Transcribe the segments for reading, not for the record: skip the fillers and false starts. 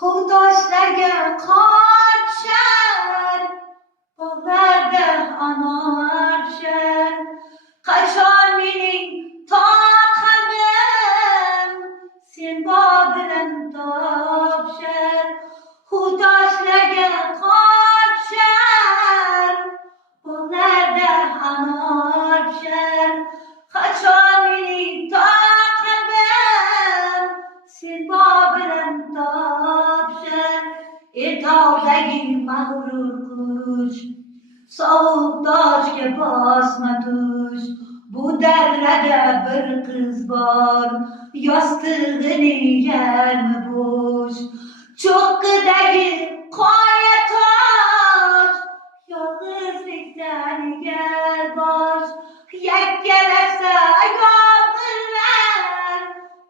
Huvdoshlarga qor tushar, bog'larda anor pishar. Qachon mening tok qalbim sen bilan topishar. Huvdoshlarga qor tushar, bog'larda anor pishar. Qachon mening tok qalbim sen bilan topishar. Tog'dagi mag'rur qush, sovuq toshga bosma tush. Bu darada bir qiz bor, yostig'ini yarmi bo'sh. Cho'qqidagi qoya tosh, yolg'izlikdan egar bosh. Yakkalasa yomg'irlar,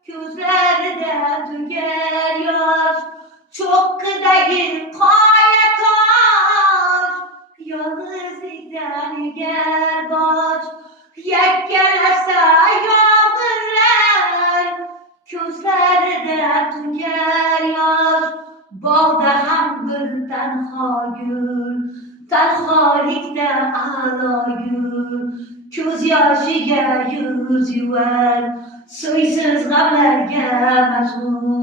ko'zlarida to'kar yosh. Cho'qqidagi qoya tosh, yolg'izlikdan egar bosh. Yakkalasa yomg'irlar, ko'zlarida to'kar yosh. Bog'da ham bir tanho gul, tanholikda a'lo gul. Ko'z yoshiga yuz yuvar, so'ysiz g'amlarga mashg'ul.